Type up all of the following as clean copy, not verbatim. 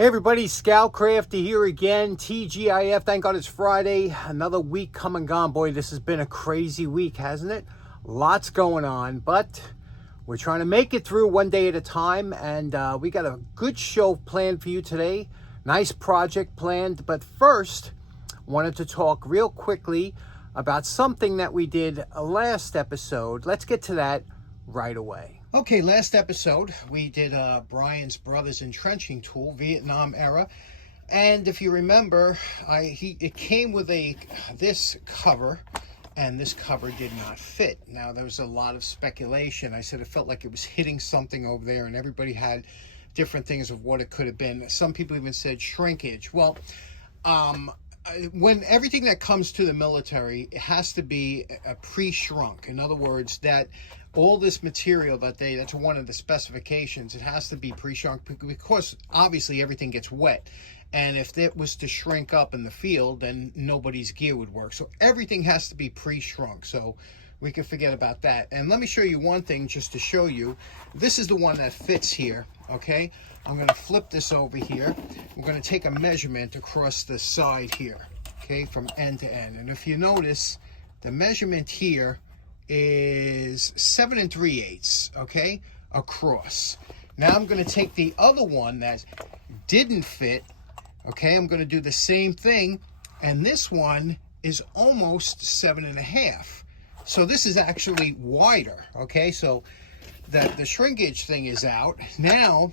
Hey everybody, Scoutcrafter here again, TGIF. Thank God it's Friday. Another week come and gone. Boy, this has been a crazy week, hasn't it? Lots going on, but we're trying to make it through one day at a time, and we got a good show planned for you today. Nice project planned, but first, wanted to talk real quickly about something that we did last episode. Let's get to that right away. Okay, last episode we did Brian's brother's entrenching tool, Vietnam era, and if you remember, it came with this cover, and this cover did not fit. Now there was a lot of speculation. I said it felt like it was hitting something over there, and everybody had different things of what it could have been. Some people even said shrinkage. Well, when everything that comes to the military, it has to be a pre-shrunk. In other words, that all this material that's one of the specifications, it has to be pre-shrunk because obviously everything gets wet. And if it was to shrink up in the field, then nobody's gear would work. So everything has to be pre-shrunk. So we can forget about that. And let me show you one thing just to show you. This is the one that fits here, okay? I'm going to flip this over here. I'm going to take a measurement across the side here, okay, from end to end. And if you notice, the measurement here is 7 3/8, okay, across. Now I'm going to take the other one that didn't fit, okay, I'm going to do the same thing, and this one is almost 7 1/2. So this is actually wider, okay, so the shrinkage thing is out. Now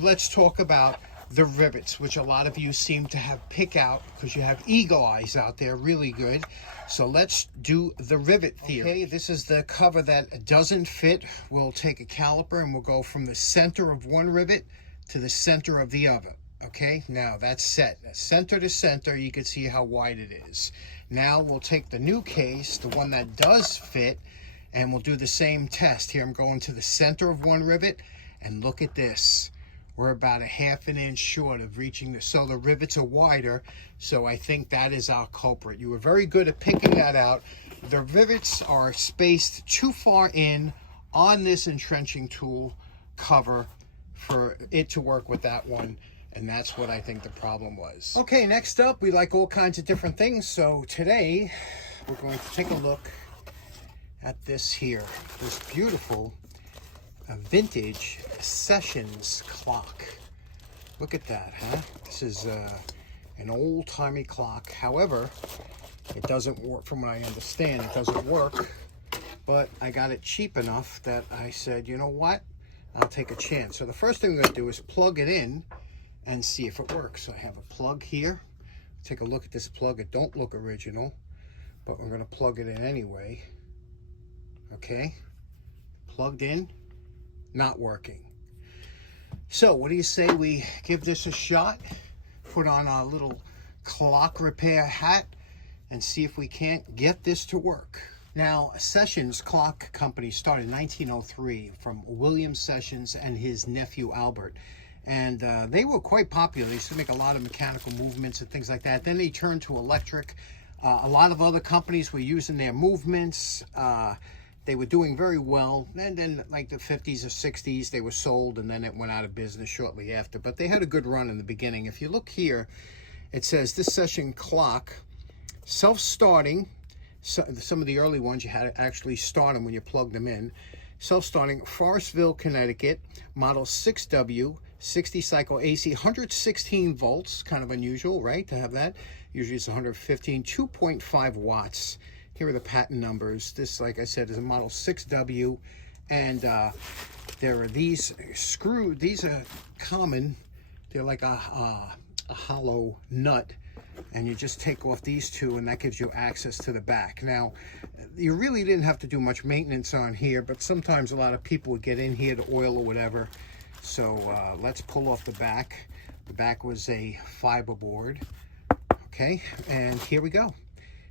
let's talk about the rivets, which a lot of you seem to have pick out because you have eagle eyes out there, really good. So let's do the rivet theory. Okay, this is the cover that doesn't fit. We'll take a caliper and we'll go from the center of one rivet to the center of the other. Okay, now that's set. Center to center, you can see how wide it is. Now we'll take the new case, the one that does fit, and we'll do the same test. Here I'm going to the center of one rivet, and look at this. We're about 1/2 inch short of reaching this. So the rivets are wider, so I think that is our culprit. You were very good at picking that out. The rivets are spaced too far in on this entrenching tool cover for it to work with that one. And that's what I think the problem was. Okay, next up, we like all kinds of different things. So today, we're going to take a look at this here. This beautiful vintage Sessions clock. Look at that, huh? This is an old-timey clock. However, it doesn't work, from what I understand, it doesn't work. But I got it cheap enough that I said, you know what? I'll take a chance. So the first thing I'm going to do is plug it in and see if it works. So I have a plug here. Take a look at this plug. It don't look original, but we're going to plug it in anyway. Okay, plugged in, not working. So what do you say we give this a shot? Put on our little clock repair hat and see if we can't get this to work. Now, Sessions Clock Company started in 1903 from William Sessions and his nephew Albert. And they were quite popular. They used to make a lot of mechanical movements and things like that. Then they turned to electric. A lot of other companies were using their movements. They were doing very well. And then like the 50s or 60s, they were sold, and then it went out of business shortly after. But they had a good run in the beginning. If you look here, it says this Session clock, self-starting. So, some of the early ones, you had to actually start them when you plugged them in. Self-starting, Forestville, Connecticut, model 6W, 60 cycle AC, 116 volts, kind of unusual, right, to have that. Usually it's 115, 2.5 watts. Here are the patent numbers. This, like I said, is a model 6W, and there are these screws. These are common. They're like a hollow nut, and you just take off these two, and that gives you access to the back. Now, you really didn't have to do much maintenance on here, but sometimes a lot of people would get in here to oil or whatever. So let's pull off the back. The back was a fiberboard. Okay, and here we go.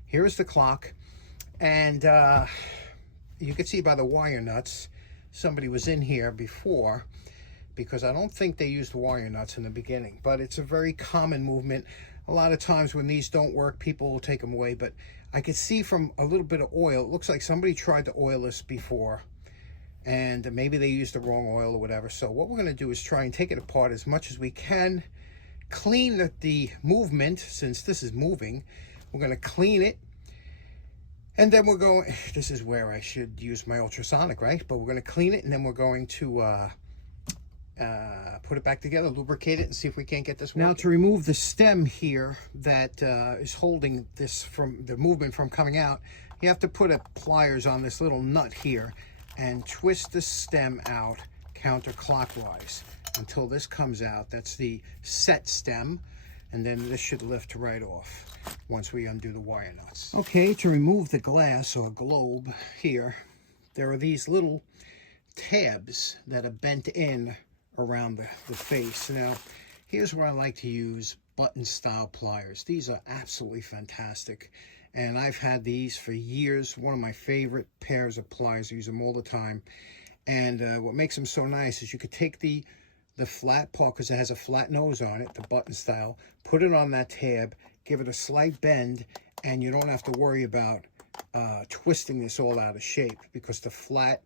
Here is the clock. And you can see by the wire nuts, somebody was in here before, because I don't think they used wire nuts in the beginning. But it's a very common movement. A lot of times when these don't work, people will take them away. But I could see from a little bit of oil, it looks like somebody tried to oil this before. And maybe they used the wrong oil or whatever. So what we're going to do is try and take it apart as much as we can clean the movement. Since this is moving, we're going to clean it. And then we're going, this is where I should use my ultrasonic, right? But we're going to clean it, and then we're going to put it back together, lubricate it, and see if we can't get this working. Now, to remove the stem here that is holding this from the movement from coming out, you have to put pliers on this little nut here and twist the stem out counterclockwise until this comes out. That's the set stem, and then this should lift right off once we undo the wire nuts. Okay, to remove the glass or globe here, there are these little tabs that are bent in around the face. Now, here's where I like to use button style pliers. These are absolutely fantastic, and I've had these for years. One of my favorite pairs of pliers. I use them all the time. And what makes them so nice is you could take the flat part, because it has a flat nose on it, the button style, put it on that tab, give it a slight bend, and you don't have to worry about twisting this all out of shape, because the flat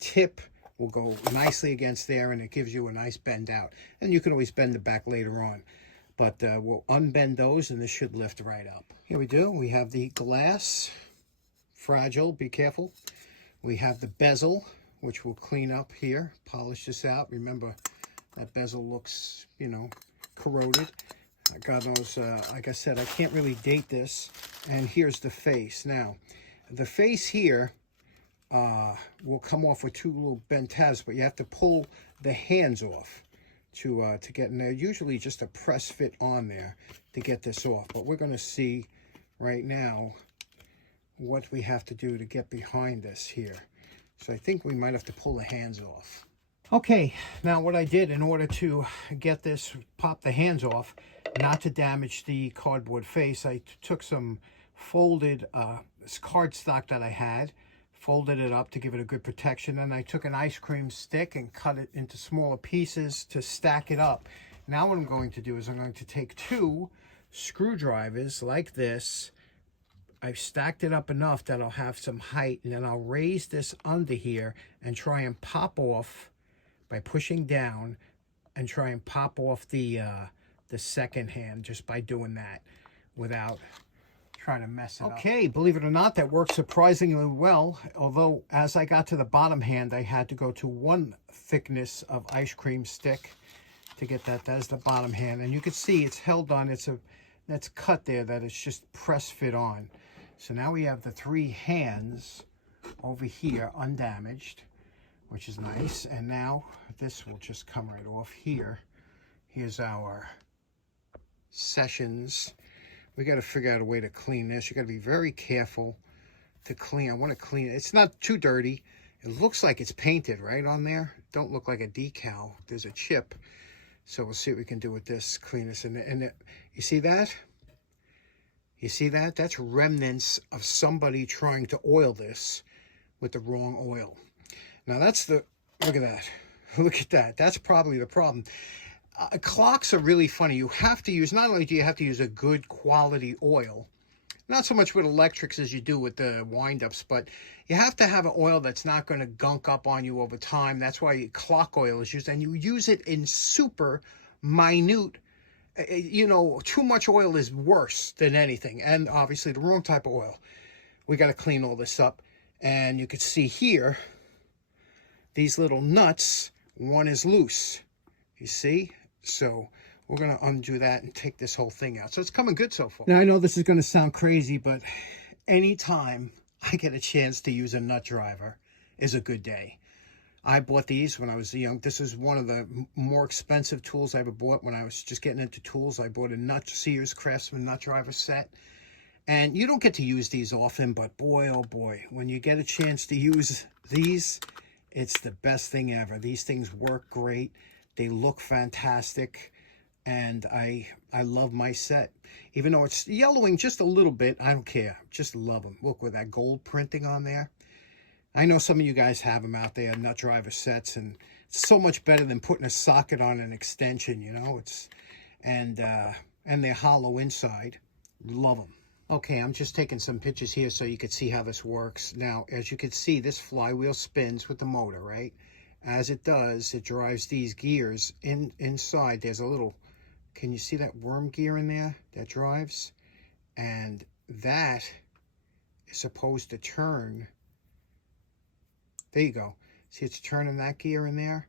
tip will go nicely against there, and it gives you a nice bend out. And you can always bend it back later on. But we'll unbend those, and this should lift right up. Here we do. We have the glass, fragile, be careful. We have the bezel, which we'll clean up here, polish this out. Remember, that bezel looks, you know, corroded. God knows, like I said, I can't really date this. And here's the face. Now, the face here will come off with two little bent tabs, but you have to pull the hands off to get in there. Usually just a press fit on there to get this off. But we're going to see right now what we have to do to get behind this here. So I think we might have to pull the hands off. Okay, now what I did in order to get this, pop the hands off, not to damage the cardboard face, I took some folded cardstock that I had, folded it up to give it a good protection, and I took an ice cream stick and cut it into smaller pieces to stack it up. Now what I'm going to do is I'm going to take two screwdrivers like this. I've stacked it up enough that I'll have some height, and then I'll raise this under here and try and pop off by pushing down, and try and pop off the second hand just by doing that without trying to mess it up. Okay, believe it or not, that worked surprisingly well. Although as I got to the bottom hand, I had to go to one thickness of ice cream stick to get that. That's the bottom hand, and you can see it's held on. That's cut there, that it's just press fit on. So now we have the three hands over here undamaged, which is nice. And now this will just come right off here. Here's our sessions. We got to figure out a way to clean this. You got to be very careful to clean. I want to clean it. It's not too dirty. It looks like it's painted right on there. Don't look like a decal. There's a chip. So we'll see what we can do with this. Clean this. And you see that? You see that? That's remnants of somebody trying to oil this with the wrong oil. Now that's look at that. Look at that. That's probably the problem. Clocks are really funny. You have to use, not only do you have to use a good quality oil, not so much with electrics as you do with the wind-ups, but you have to have an oil that's not going to gunk up on you over time. That's why clock oil is used, and you use it in super minute. You know, too much oil is worse than anything, and obviously the wrong type of oil. We got to clean all this up, and you can see here, these little nuts, one is loose, you see? So we're going to undo that and take this whole thing out. So it's coming good so far. Now, I know this is going to sound crazy, but anytime I get a chance to use a nut driver is a good day. I bought these when I was young. This is one of the more expensive tools I ever bought when I was just getting into tools. I bought a Sears Craftsman nut driver set. And you don't get to use these often, but boy, oh boy, when you get a chance to use these, it's the best thing ever. These things work great. They look fantastic. And I love my set. Even though it's yellowing just a little bit, I don't care. Just love them. Look with that gold printing on there. I know some of you guys have them out there, nut driver sets, and it's so much better than putting a socket on an extension, you know. And they're hollow inside. Love them. Okay, I'm just taking some pictures here so you can see how this works. Now, as you can see, this flywheel spins with the motor, right? As it does, it drives these gears inside. There's a little Can you see that worm gear in there that drives? And that is supposed to turn. There you go. See, it's turning that gear in there.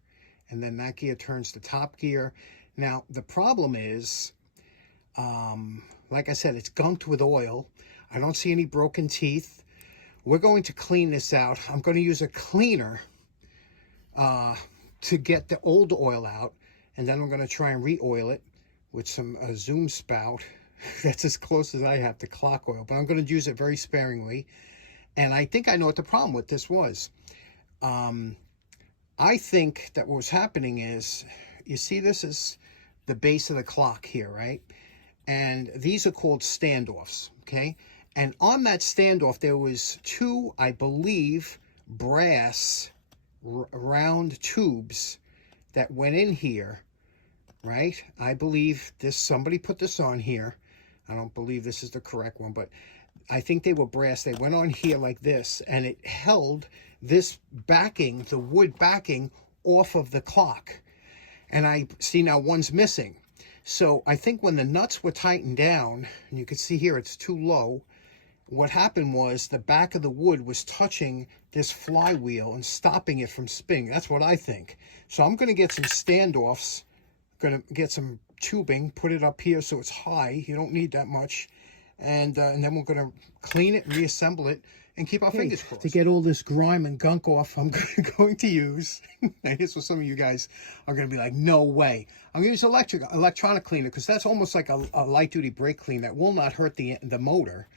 And then that gear turns the top gear. Now, the problem is, like I said, it's gunked with oil. I don't see any broken teeth. We're going to clean this out. I'm going to use a cleaner to get the old oil out. And then I'm going to try and re-oil it with some zoom spout. That's as close as I have to clock oil. But I'm going to use it very sparingly. And I think I know what the problem with this was. I think that what was happening is, you see this is the base of the clock here, right? And these are called standoffs, okay? And on that standoff, there was two, I believe, brass round tubes that went in here, right? I believe this, somebody put this on here. I don't believe this is the correct one, but I think they were brass. They went on here like this, and it held this backing, the wood backing, off of the clock. And I see now one's missing. So I think when the nuts were tightened down, and you can see here it's too low, what happened was the back of the wood was touching this flywheel and stopping it from spinning. That's what I think. So I'm going to get some standoffs, going to get some tubing, put it up here so it's high. You don't need that much. And then we're going to clean it, reassemble it, and keep our fingers crossed. To get all this grime and gunk off, I'm going to use, I guess what some of you guys are going to be like, no way. I'm going to use electronic cleaner, because that's almost like a light-duty brake cleaner that will not hurt the motor.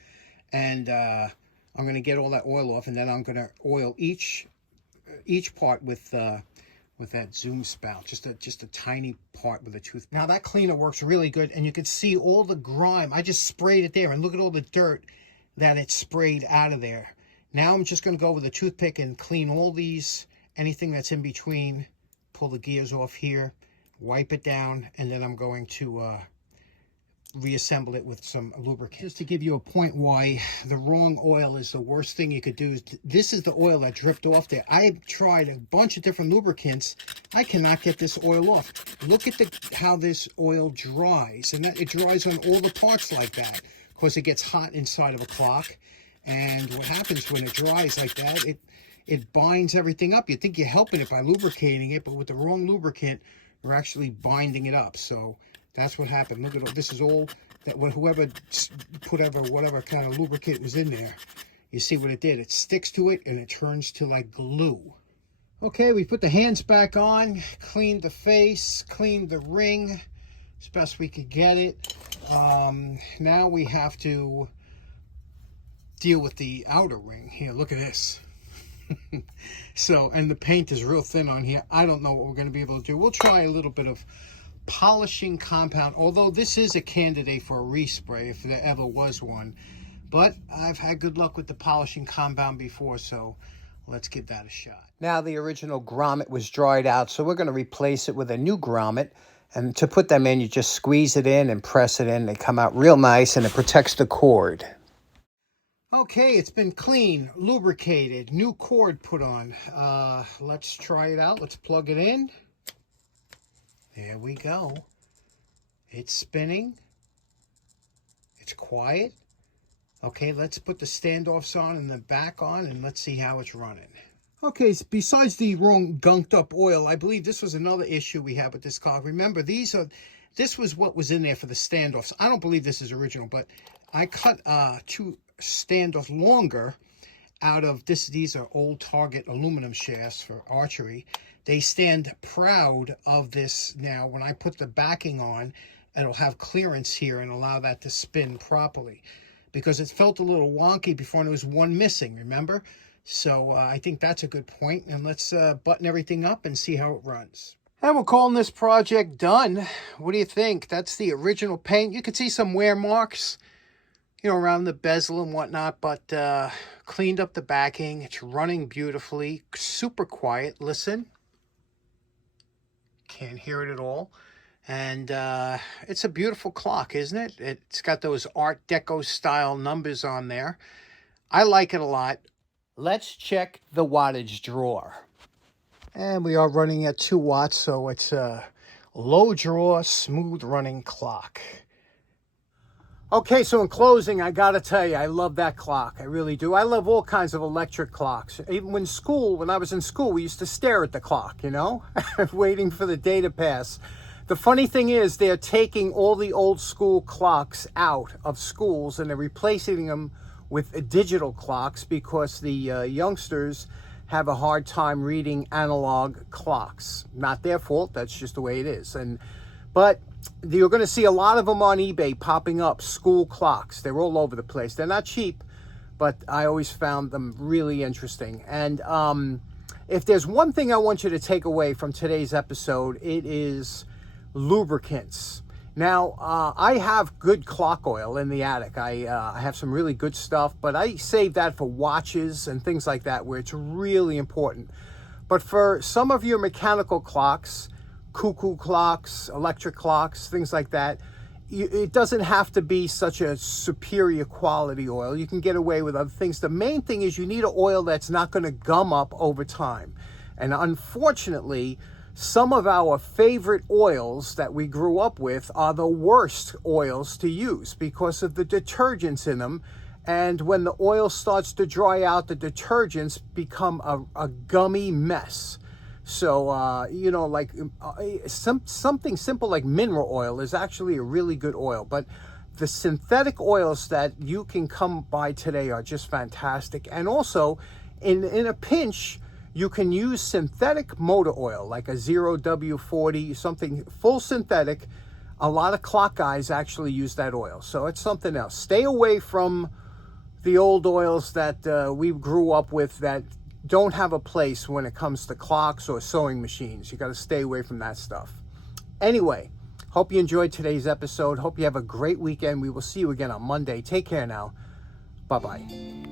And I'm going to get all that oil off, and then I'm going to oil each part with that zoom spout, just a tiny part with a tooth. Now that cleaner works really good, and you can see all the grime. I just sprayed it there, and look at all the dirt that it sprayed out of there. Now I'm just going to go with a toothpick and clean all these, anything that's in between, pull the gears off here, wipe it down, and then I'm going to reassemble it with some lubricant. Just to give you a point why the wrong oil is the worst thing you could do, is this is the oil that dripped off there. I tried a bunch of different lubricants. I cannot get this oil off. Look at how this oil dries, and that it dries on all the parts like that. Of course, it gets hot inside of a clock, and what happens when it dries like that, it binds everything up. You think you're helping it by lubricating it, but with the wrong lubricant, you're actually binding it up. So that's what happened. Look at this is all that whoever put whatever kind of lubricant was in there. You see what it did? It sticks to it and it turns to like glue. Okay, we put the hands back on, cleaned the face, cleaned the ring as best we could get it. Now we have to deal with the outer ring. Here, look at this. So, and the paint is real thin on here. I don't know what we're going to be able to do. We'll try a little bit of polishing compound, although this is a candidate for a respray if there ever was one. But I've had good luck with the polishing compound before, so let's give that a shot. Now the original grommet was dried out, so we're going to replace it with a new grommet. And to put them in, you just squeeze it in and press it in. They come out real nice, and it protects the cord. Okay, it's been cleaned, lubricated, new cord put on. Let's try it out. Let's plug it in. There we go. It's spinning. It's quiet. Okay, let's put the standoffs on and the back on, and let's see how it's running. Okay, so besides the wrong gunked up oil, I believe this was another issue we had with this car. Remember, this was what was in there for the standoffs. I don't believe this is original, but I cut two standoffs longer out of this. These are old Target aluminum shafts for archery. They stand proud of this now. When I put the backing on, it'll have clearance here and allow that to spin properly, because it felt a little wonky before, and there was one missing, remember? So I think that's a good point. And let's button everything up and see how it runs. And we're calling this project done. What do you think? That's the original paint. You can see some wear marks, you know, around the bezel and whatnot, but cleaned up the backing. It's running beautifully, super quiet. Listen. Can't hear it at all. And it's a beautiful clock, isn't it? It's got those Art Deco style numbers on there. I like it a lot. Let's check the wattage drawer. And we are running at 2 watts, so it's a low draw, smooth running clock. Okay, so in closing, I gotta tell you, I love that clock. I really do. I love all kinds of electric clocks. Even when I was in school, we used to stare at the clock, you know, waiting for the day to pass. The funny thing is, they're taking all the old school clocks out of schools and they're replacing them with digital clocks because the youngsters have a hard time reading analog clocks. Not their fault, that's just the way it is. But you're going to see a lot of them on eBay popping up, school clocks. They're all over the place. They're not cheap, but I always found them really interesting. And if there's one thing I want you to take away from today's episode, it is lubricants. Now, I have good clock oil in the attic. I have some really good stuff, but I save that for watches and things like that where it's really important. But for some of your mechanical clocks, cuckoo clocks, electric clocks, things like that, it doesn't have to be such a superior quality oil. You can get away with other things. The main thing is you need an oil that's not going to gum up over time. And unfortunately, some of our favorite oils that we grew up with are the worst oils to use because of the detergents in them. And when the oil starts to dry out, the detergents become a gummy mess. So, you know, like something simple like mineral oil is actually a really good oil. But the synthetic oils that you can come by today are just fantastic. And also, in a pinch, you can use synthetic motor oil, like a 0W40, something full synthetic. A lot of clock guys actually use that oil. So it's something else. Stay away from the old oils that we grew up with that don't have a place when it comes to clocks or sewing machines. You got to stay away from that stuff. Anyway, hope you enjoyed today's episode. Hope you have a great weekend. We will see you again on Monday. Take care now. Bye-bye.